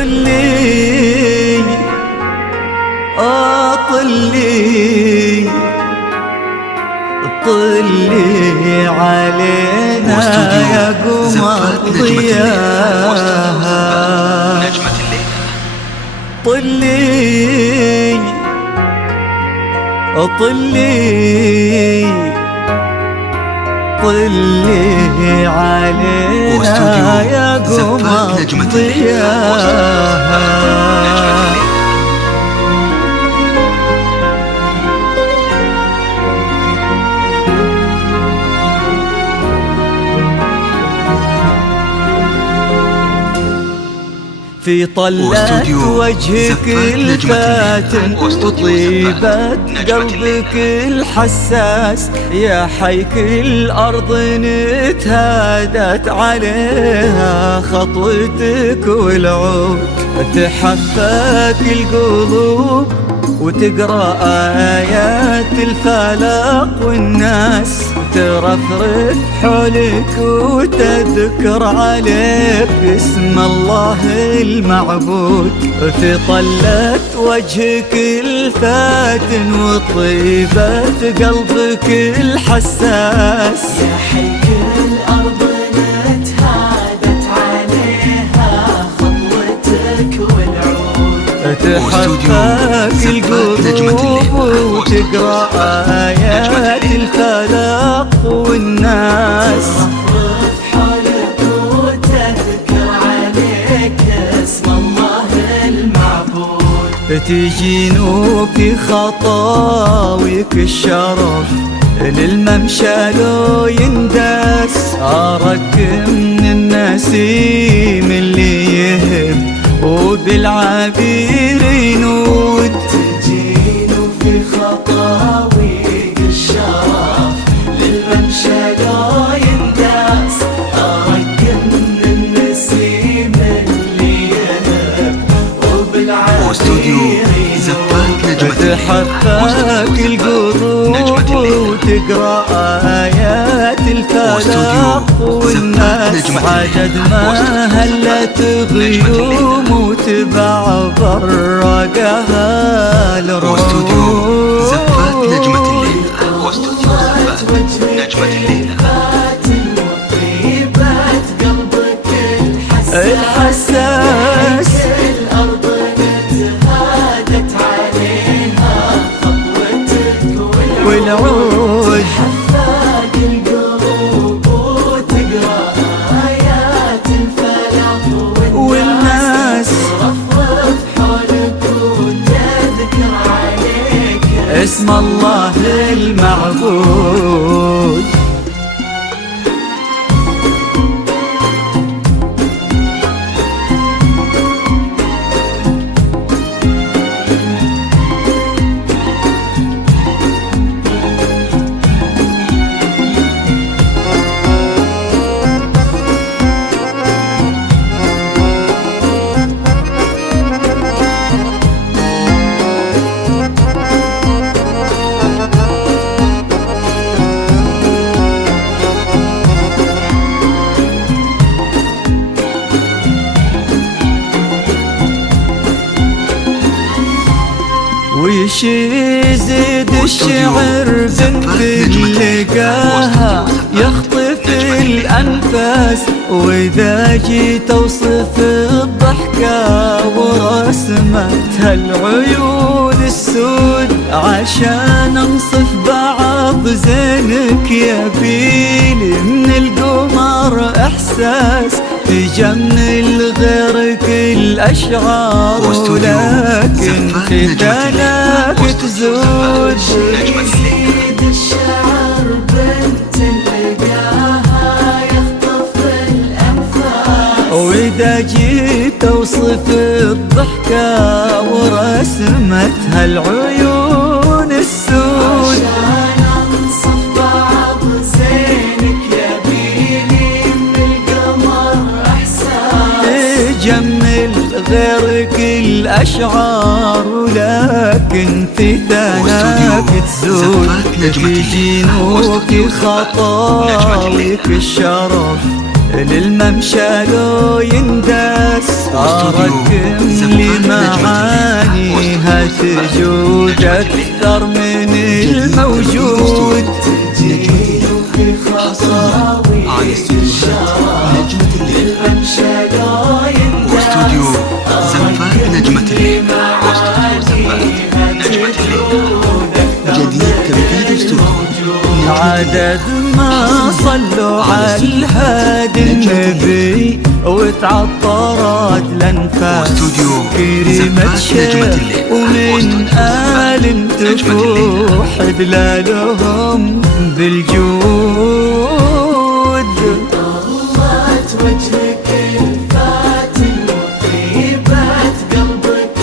طلي طلي طلي علينا يا قمر ضياها، طلي طلي طلي علينا يا قمر ضياها. في طلة وجهك الفاتن وطيبة قلبك الحساس، يا حيك الأرض نتهادت عليها خطوتك والعود، تحفك القلوب وتقرأ آيات الفلق، والناس ترفرف حولك وتذكر عليك اسم الله المعبود. في طلة وجهك الفاتن وطيبة قلبك الحساس، يا حيك الأرض نتهادت عليها خطوتك والعود، تحفك القلوب وتقرأ آيات الفلق، والناس ترفرف حولك وتذكر عليك اسم الله المعبود. تجينو في خطاويك الشرف للممشى لو يندس، أراك من النسيم اللي يهب وبالعبير ينود. تجينو في خطاويك الشرف للممشى لو يندس، أراك من النسيم اللي يهب وبالعبير تحفك القلوب وتقرأ آيات الفلق، والناس عدد ما هلت غيوم وتبع برقها الروح. زفات نجمة الليل واستوديو زفات نجمة الليل. وطيبة قلبك الحساس، الأرض نتهادت عليها خطوتك والعود، تحفك القلوب وتقرأ آيات الفلق، والناس ترفرف حولك وتذكر عليك اسم الله المعبود. ويش يزيد الشعر بنت لقاها يخطف الأنفاس، وإذا جيت أوصف الضحكة ورسمتها العيون السود، عشان أنصف بعض زينك يبيلي من القمر إحساس، تجمل غيرك الأشعار ولكن في ثناك تزود. يزيد الشعر بنت لقاها يخطف الأنفاس، وإذا جيت أوصف الضحكة ورسمتها العيون السود، عشان أنصف بعض زينك يبيلي من القمر إحساس، تجمل غيرك الأشعار ولكن في ثناك تزود. تجينو في خطاويك الشرف للممشى لو يندس أرقم لي معانيها تجود أكثر من الموجود. في خطاوي نجمة الليل الممشى لو يندس واستوديو زفات نجمة الليل. واستوديو زفات نجمة الليل. جديد تنفيذ استوديو. عدد ما صلوا على الهادي النبي وتعطرت الانفاس كريمة شيخ ومن آل تفوح دلالهم بالجود. طلت وجهك الفاتن وطيبت قلبك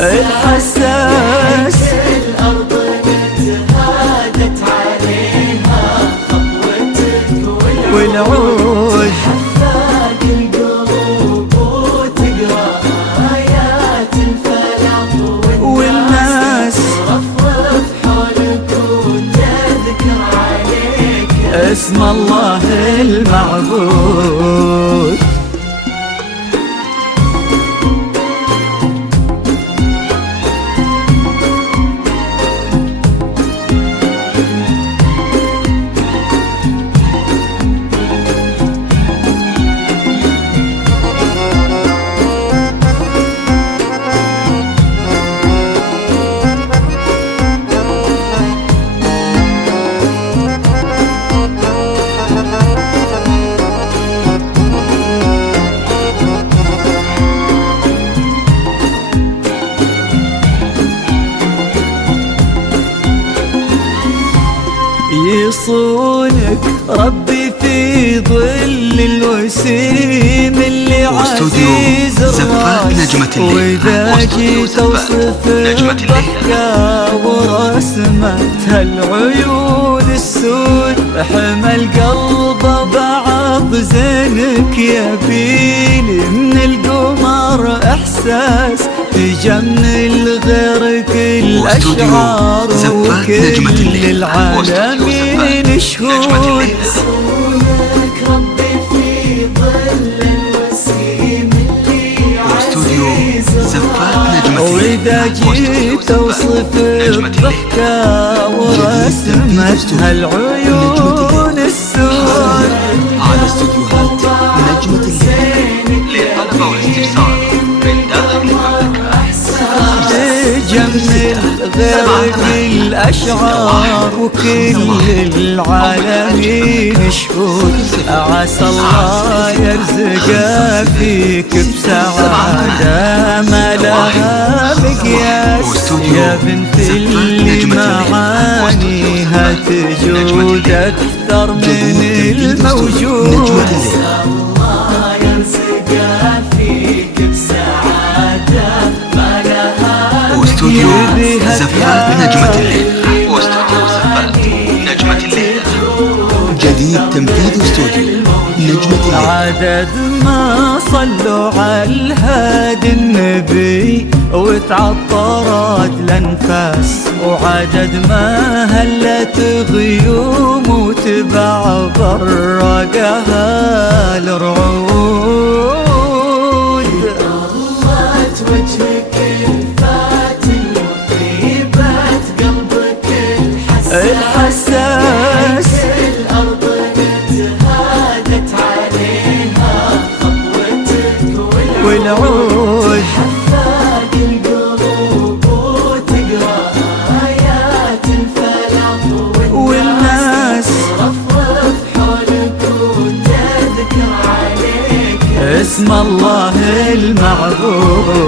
الحساس الأرض نتهادت عليها خطوتك والعود. حفاق القلوب وتقرأ آيات الفلاح والناس رفرف حولك وتذكر عليك اسم الله المعبود. يصونك ربي في ظل الوسيم اللي عزيز الراس. وإذا جيت أوصف الضحكة ورسمتها العيون السود حمل قلبه بعض زينك يبيلي من القمر إحساس تجمل غيرك الأشعار وكل العالمين شهود. يصونك ربي في ظل الوسيم اللي عزيز الراس. وإذا جيت أوصف الضحكة ورسمتها العيون السود على استوديوهات نجمة الليل للطلب والاستفسار من داخل المملكة. تجمل غيرك الأشعار وكل العالمين شهود. عسى الله يرزق فيك بسعادة ما لها مقياس يا بنت اللي معانيها تجود أكثر من الموجود. الله يرزق فيك بسعادة ما لها واستوديو زفات نجمة الليل. واستوديو زفات نجمة الليل. جديد تنفيذ استوديو نجمة الليل. عدد ما صلوا على الهادي النبي وتعطرت الانفاس. وعدد ما هلت غيوم وتبع برقها الرعود. طلت وجهك الفاتن وطيبت قلبك الحساس. الأرض نتهادت عليها خطوتك والعود. حفاق القلوب وتقرأ آيات الفلاح والناس رفرف حولك وتذكر عليك اسم الله المعبود.